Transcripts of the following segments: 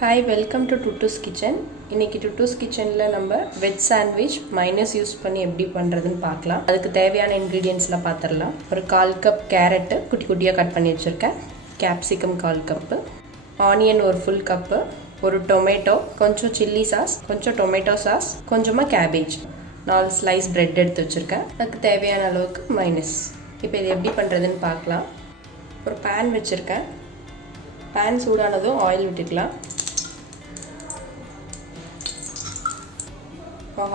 Hi, welcome to Tutu's Kitchen. இன்னைக்கு Tutu's Kitchenல நம்ம veg sandwich minus use பண்ணி எப்படி பண்றதுன்னு பார்க்கலாம். அதுக்கு தேவையான இன்கிரிடியன்ட்ஸ்லாம் பார்த்துடலாம். ஒரு 1/4 கப் கேரட் குட்டி குட்டியா கட் பண்ணி வச்சிருக்கேன். கேப்சிகம் 1/4 கப், ஆனியன் ஒரு ஃபுல் கப், ஒரு டொமேட்டோ, கொஞ்சம் சில்லி சாஸ், கொஞ்சம் டொமேட்டோ சாஸ், கொஞ்சமா கேபேஜ், 4 ஸ்லைஸ் பிரெட் எடுத்து வச்சிருக்கேன். அதுக்கு தேவையான அளவுக்கு மைனஸ். இப்போ இது எப்படி பண்றதுன்னு பார்க்கலாம். ஒரு pan வச்சிருக்கேன். pan சூடானதும் ஆயில் விட்டுக்கலாம்.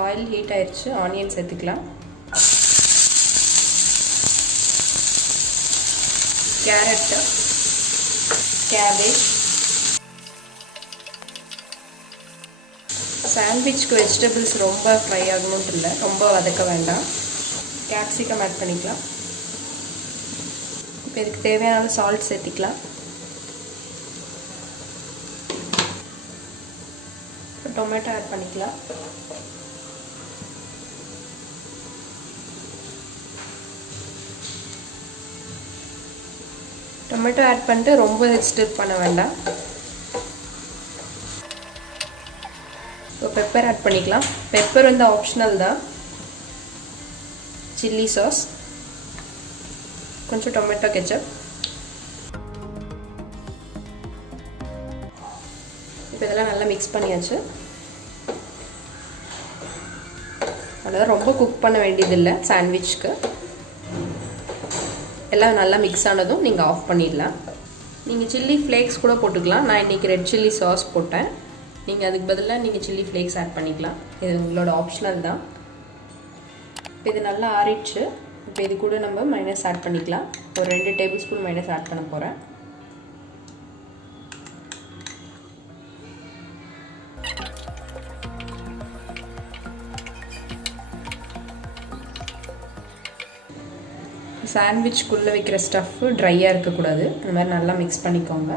ஆயில் ஹீட் ஆயிடுச்சு. ஆனியன் சேர்த்துக்கலாம். Carrot, cabbage. சாண்ட்விச்க்கு வெஜிடபிள்ஸ் ரொம்ப ஃப்ரை ஆகணும்னு இல்லை, ரொம்ப வதக்க வேண்டாம். கேப்சிகம் ஆட் பண்ணிக்கலாம். இப்போ இதுக்கு தேவையான சால்ட் சேர்த்திக்கலாம். டொமேட்டோ ஆட் பண்ணிக்கலாம். டொமேட்டோ ஆட் பண்ணிட்டு ரொம்ப ஸ்டிர் பண்ண வேண்டாம். இப்போ பெப்பர் ஆட் பண்ணிக்கலாம். பெப்பர் வந்து ஆப்ஷனல் தான். சில்லி சாஸ், கொஞ்சம் டொமேட்டோ கெச்சப். இப்போ இதெல்லாம் நல்லா மிக்ஸ் பண்ணியாச்சு. அதாவது ரொம்ப குக் பண்ண வேண்டியதில்லை சாண்ட்விச்க்கு. எல்லாம் நல்லா மிக்ஸ் ஆனதும் நீங்கள் ஆஃப் பண்ணிடலாம். நீங்கள் சில்லி ஃப்ளேக்ஸ் கூட போட்டுக்கலாம். நான் இன்றைக்கி ரெட் சில்லி சாஸ் போட்டேன். நீங்கள் அதுக்கு பதிலாக நீங்கள் சில்லி ஃப்ளேக்ஸ் ஆட் பண்ணிக்கலாம். இது உங்களோட ஆப்ஷனல் தான். இப்போ இது நல்லா ஆறிடுச்சு. இப்போ இது கூட நம்ம மைனஸ் ஆட் பண்ணிக்கலாம். ஒரு 2 டேபிள் ஸ்பூன் மைனஸ் ஆட் பண்ண போகிறேன். சாண்ட்விச்குள்ளே வைக்கிற ஸ்டஃப்பு ட்ரையாக இருக்கக்கூடாது. அந்த மாதிரி நல்லா மிக்ஸ் பண்ணிக்கோங்க.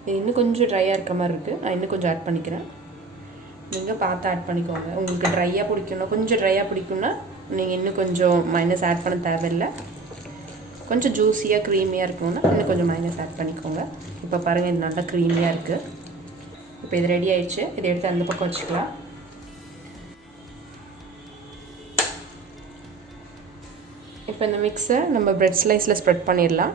இது இன்னும் கொஞ்சம் ட்ரையாக இருக்க மாதிரி இருக்குது. நான் இன்னும் கொஞ்சம் ஆட் பண்ணிக்கிறேன். நீங்கள் பார்த்து ஆட் பண்ணிக்கோங்க. உங்களுக்கு ட்ரையாக பிடிக்கணும், கொஞ்சம் ட்ரையாக பிடிக்கும்னா நீங்கள் இன்னும் கொஞ்சம் மைனஸ் ஆட் பண்ண தேவையில்லை. கொஞ்சம் ஜூஸியாக க்ரீமியாக இருக்கணும்னா இன்னும் கொஞ்சம் மைனஸ் ஆட் பண்ணிக்கோங்க. இப்போ பாருங்கள், இது நல்லா க்ரீமியாக இருக்குது. இப்போ இது ரெடி ஆயிடுச்சு. இதை எடுத்து அந்த பக்கம் வச்சுக்கலாம். இப்போ இந்த மிக்ஸை நம்ம பிரெட் ஸ்லைஸில் ஸ்ப்ரெட் பண்ணிடலாம்.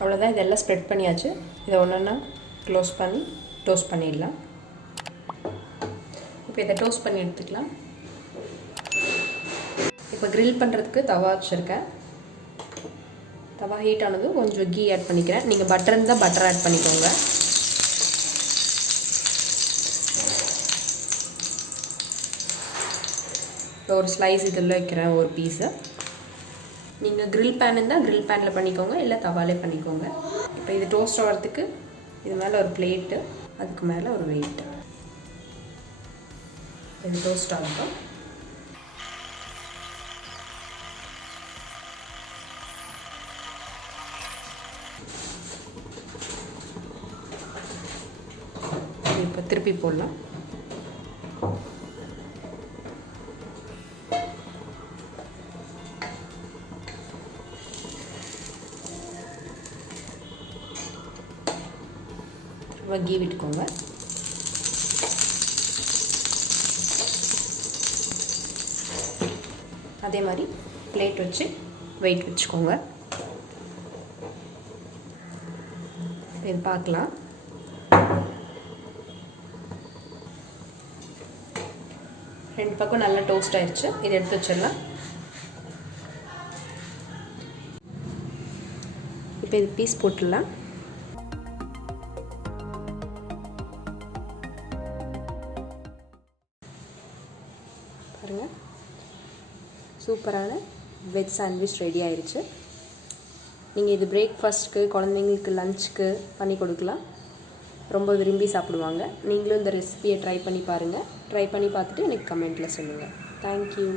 அவ்வளோதான், இதெல்லாம் ஸ்ப்ரெட் பண்ணியாச்சு. இதை ஒன்றா க்ளோஸ் பண்ணி டோஸ்ட் பண்ணிடலாம். இப்போ இதை டோஸ்ட் பண்ணி எடுத்துக்கலாம். இப்போ கிரில் பண்ணுறதுக்கு தவா வச்சுருக்கேன். தவா ஹீட் ஆனதும் கொஞ்சம் கீ ஆட் பண்ணிக்கிறேன். நீங்கள் பட்டர் இருந்தால் பட்டர் ஆட் பண்ணிக்கோங்க. இப்போ ஒரு ஸ்லைஸ் இதில் வைக்கிறேன், ஒரு பீஸு. நீங்கள் கிரில் பேன் இருந்தால் கிரில் பேனில் பண்ணிக்கோங்க, இல்லை தவாலே பண்ணிக்கோங்க. இப்போ இது டோஸ்ட் ஆகிறதுக்கு இது மேலே ஒரு பிளேட்டு, அதுக்கு மேலே ஒரு வெயிட்டு. இது டோஸ்ட் ஆகட்டும். இப்போ திருப்பி போடலாம். கீ விட்டுக்கோங்க. அதே மாதிரி பிளேட் வச்சு வெயிட் வச்சுக்கோங்க. இது பார்க்கலாம். ரெண்டு பக்கம் நல்லா டோஸ்ட் ஆயிடுச்சு. இதை எடுத்து வச்சிடலாம். இப்போ இது பீஸ் போட்டுடலாம். பாருங்கள், சூப்பரான வெஜ் சாண்ட்விச் ரெடி ஆயிடுச்சு. நீங்கள் இது பிரேக்ஃபாஸ்ட்டுக்கு, குழந்தைங்களுக்கு லஞ்சுக்கு பண்ணி கொடுக்கலாம். ரொம்ப விரும்பி சாப்பிடுவாங்க. நீங்களும் இந்த ரெசிபியை ட்ரை பண்ணி பாருங்கள். ட்ரை பண்ணி பார்த்துட்டு எனக்கு கமெண்ட்டில் சொல்லுங்கள். தேங்க்யூ.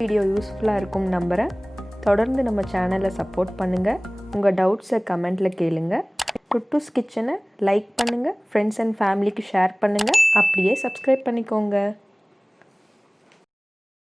வீடியோ யூஸ்ஃபுல்லாக இருக்கும் நம்புகிறேன். தொடர்ந்து நம்ம சேனலை சப்போர்ட் பண்ணுங்கள். உங்கள் டவுட்ஸை கமெண்ட்டில் கேளுங்க. டுட்டூஸ் கிச்சனை லைக் பண்ணுங்கள், ஃப்ரெண்ட்ஸ் அண்ட் ஃபேமிலிக்கு ஷேர் பண்ணுங்கள், அப்படியே சப்ஸ்கிரைப் பண்ணிக்கோங்க.